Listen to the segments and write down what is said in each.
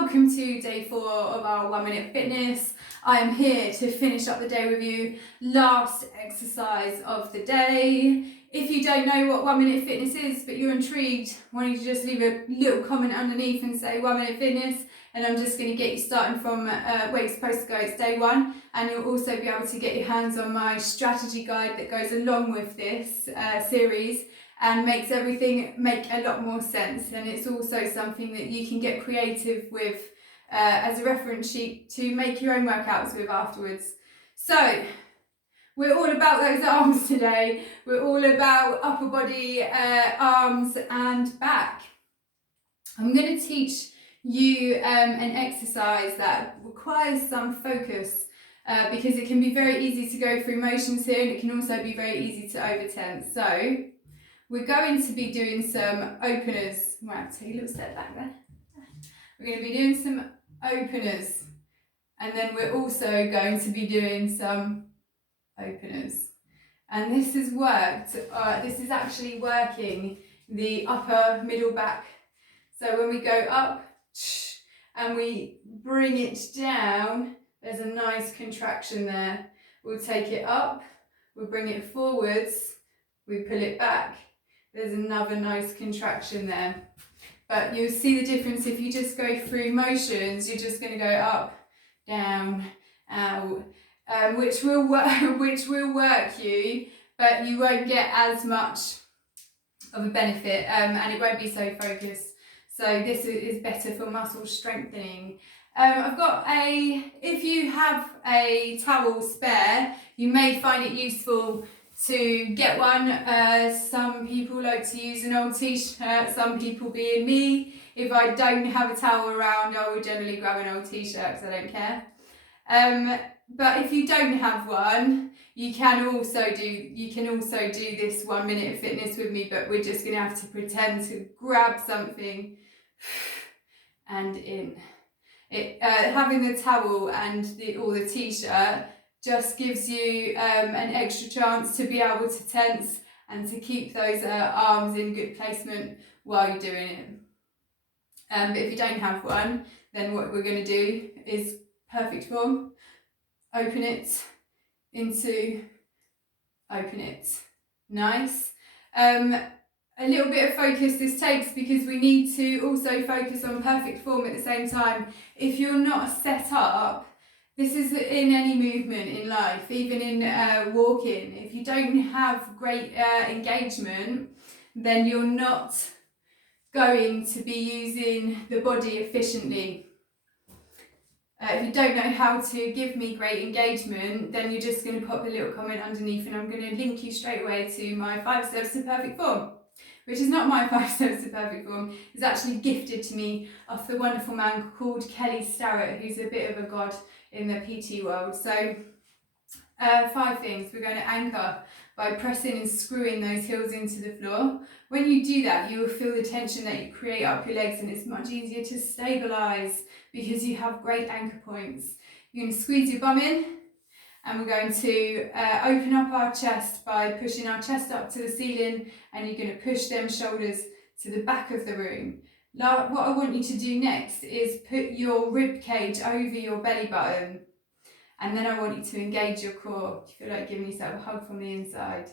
welcome to day 4 of our 1 Minute Fitness. I am here to finish up the day with you. Last exercise of the day. If you don't know what 1 Minute Fitness is, but you're intrigued, why don't you just leave a little comment underneath and say 1 Minute Fitness, and I'm just going to get you starting from where you're supposed to go. It's day 1, and you'll also be able to get your hands on my strategy guide that goes along with this series and makes everything make a lot more sense. And it's also something that you can get creative with as a reference sheet to make your own workouts with afterwards. So we're all about those arms today. We're all about upper body, arms and back. I'm going to teach you an exercise that requires some focus because it can be very easy to go through motions here, and it can also be very easy to overtense. So we're going to be doing some openers. I might have to take a little step back there. We're going to be doing some openers, and then we're also going to be doing some openers. And this has worked. This is actually working the upper middle back. So when we go up and we bring it down, there's a nice contraction there. We'll take it up, we'll bring it forwards, we pull it back. There's another nice contraction there. But you'll see the difference if you just go through motions. You're just going to go up, down, out, which will work you, but you won't get as much of a benefit, and it won't be so focused. So this is better for muscle strengthening. If you have a towel spare, you may find it useful to get one. Some people like to use an old t-shirt, some people being me. If I don't have a towel around, I will generally grab an old t-shirt because I don't care. But if you don't have one, you can also do this 1 minute of fitness with me, but we're just going to have to pretend to grab something and in. Having the towel and or the t-shirt just gives you an extra chance to be able to tense and to keep those arms in good placement while you're doing it. But if you don't have one, then what we're going to do is perfect form. Open it into open it. Nice. A little bit of focus this takes because we need to also focus on perfect form at the same time. If you're not set up, this is in any movement in life, even in walking. If you don't have great engagement, then you're not going to be using the body efficiently. If you don't know how to give me great engagement, then you're just going to pop a little comment underneath, and I'm going to link you straight away to my 5 steps to perfect form, which is not my 5 steps to perfect form. It's actually gifted to me off the wonderful man called Kelly Starrett, who's a bit of a god in the PT world. So 5 things. We're going to anchor by pressing and screwing those heels into the floor. When you do that, you will feel the tension that you create up your legs, and it's much easier to stabilize because you have great anchor points. You're going to squeeze your bum in, and we're going to open up our chest by pushing our chest up to the ceiling, and you're going to push them shoulders to the back of the room. Now, what I want you to do next is put your rib cage over your belly button, and then I want you to engage your core. You feel like giving yourself a hug from the inside.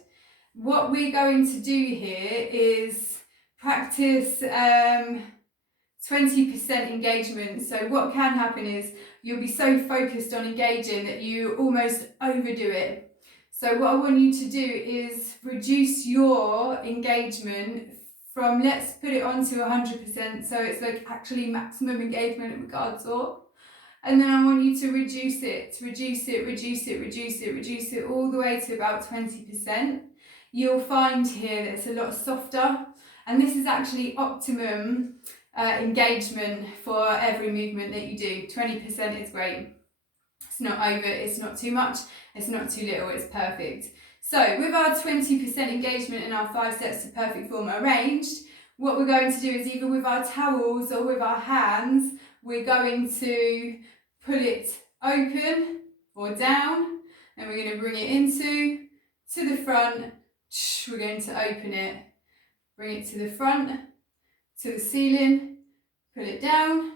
What we're going to do here is practice 20% engagement. So what can happen is you'll be so focused on engaging that you almost overdo it. So what I want you to do is reduce your engagement from, let's put it on to 100%, so it's like actually maximum engagement in regards of. And then I want you to reduce it all the way to about 20%. You'll find here that it's a lot softer, and this is actually optimum engagement for every movement that you do. 20% is great. It's not over, it's not too much, it's not too little, it's perfect. So with our 20% engagement and our 5 steps to perfect form arranged, what we're going to do is either with our towels or with our hands, we're going to pull it open or down, and we're going to bring it to the front. We're going to open it, bring it to the front, to the ceiling, pull it down,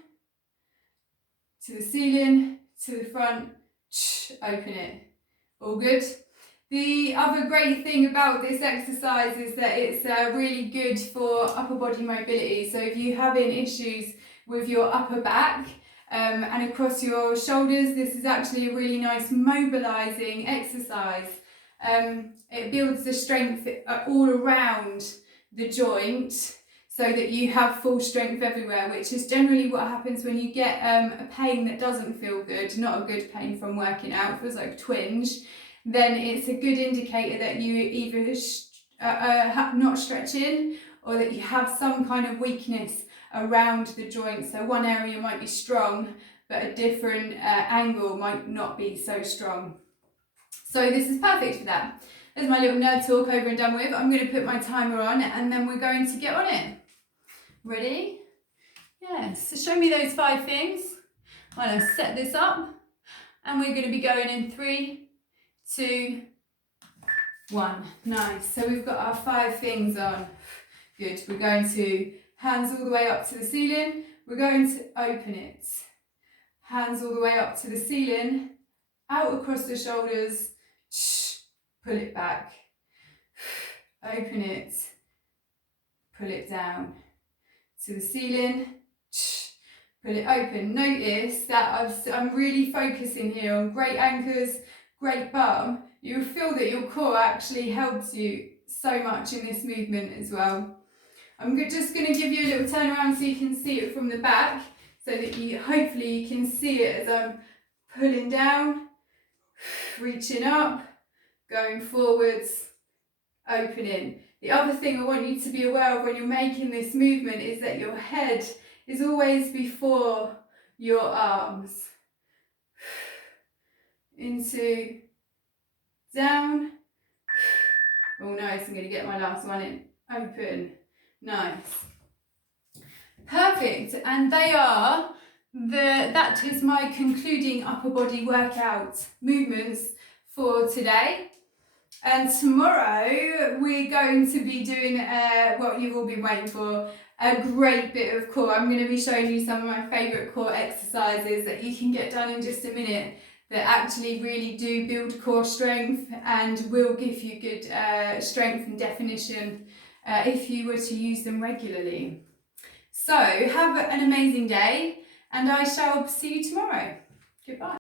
to the ceiling, to the front, open it. All good? The other great thing about this exercise is that it's really good for upper body mobility. So if you're having issues with your upper back and across your shoulders, this is actually a really nice mobilizing exercise. It builds the strength all around the joint so that you have full strength everywhere, which is generally what happens when you get a pain that doesn't feel good, not a good pain from working out, feels like a twinge. Then it's a good indicator that you either not stretching or that you have some kind of weakness around the joint. So one area might be strong, but a different angle might not be so strong. So this is perfect for that. There's my little nerd talk over and done with. I'm going to put my timer on and then we're going to get on it. Ready? Yes, so show me those 5 things. I'm going to set this up and we're going to be going in 3, 2, 1. Nice. So we've got our 5 things on. Good. We're going to hands all the way up to the ceiling. We're going to open it. Hands all the way up to the ceiling, out across the shoulders. Pull it back. Open it. Pull it down to the ceiling. Pull it open. Notice that I'm really focusing here on great anchors, great bum. You'll feel that your core actually helps you so much in this movement as well. I'm just going to give you a little turn around so you can see it from the back, so that hopefully you can see it as I'm pulling down, reaching up, going forwards, opening. The other thing I want you to be aware of when you're making this movement is that your head is always before your arms. Into, down. Oh nice, I'm going to get my last one in. Open. Nice. Perfect. And that is my concluding upper body workout movements for today. And tomorrow we're going to be doing what you've all been waiting for, a great bit of core. I'm going to be showing you some of my favourite core exercises that you can get done in just a minute that actually really do build core strength and will give you good strength and definition if you were to use them regularly. So have an amazing day and I shall see you tomorrow. Goodbye.